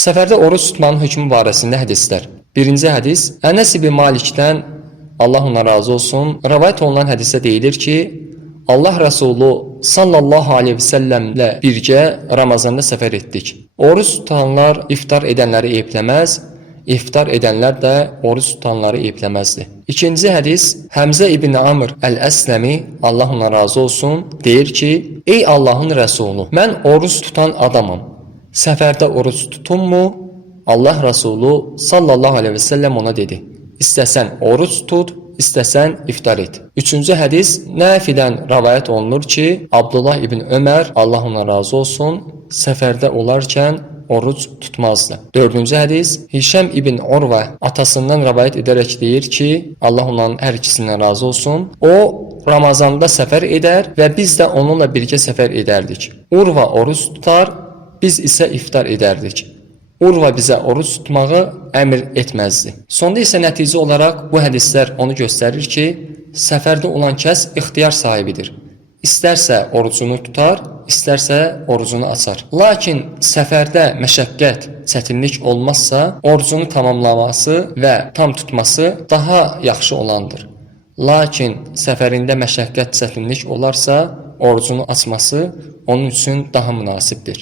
Səfərdə oruç tutmanın hökmü barəsində hədislər. Birinci hədis Ənəs ibn Malikdən, Allah ona razı olsun, rivayet olunan hədisdə deyilir ki, Allah Rəsulu sallallahu aleyhi və səlləmlə birgə Ramazanda səfər etdik. Oruç tutanlar iftar edənləri eyibləməz, iftar edənlər də oruç tutanları eyibləməzdi. İkinci hədis Həmzə ibn Amr Əl-Əsləmi, Allah ona razı olsun, deyir ki, ey Allahın Rəsulu, mən oruç tutan adamım. Səfərdə oruç tutummu? Allah Rəsulu sallallahu aleyhi və səlləm ona dedi, İstəsən oruç tut, istəsən iftar et. Üçüncü hədis Nəfidən rivayet olunur ki, Abdullah ibn Ömər, Allah ona razı olsun, səfərdə olarkən oruç tutmazdı. Dördüncü hədis Hişəm ibn Urva atasından rivayet edərək deyir ki, Allah onların hər ikisindən razı olsun, o Ramazanda səfər edər və biz də onunla birgə səfər edərdik. Urva oruç tutar, biz isə iftar edərdik. Urva bizə oruç tutmağı əmr etməzdi. Sonda isə nəticə olaraq bu hədislər onu göstərir ki, səfərdə olan kəs ixtiyar sahibidir. İstərsə orucunu tutar, istərsə orucunu açar. Lakin səfərdə məşəqqət, çətinlik olmazsa, orucunu tamamlaması və tam tutması daha yaxşı olandır. Lakin səfərində məşəqqət, çətinlik olarsa, orucunu açması onun üçün daha münasibdir.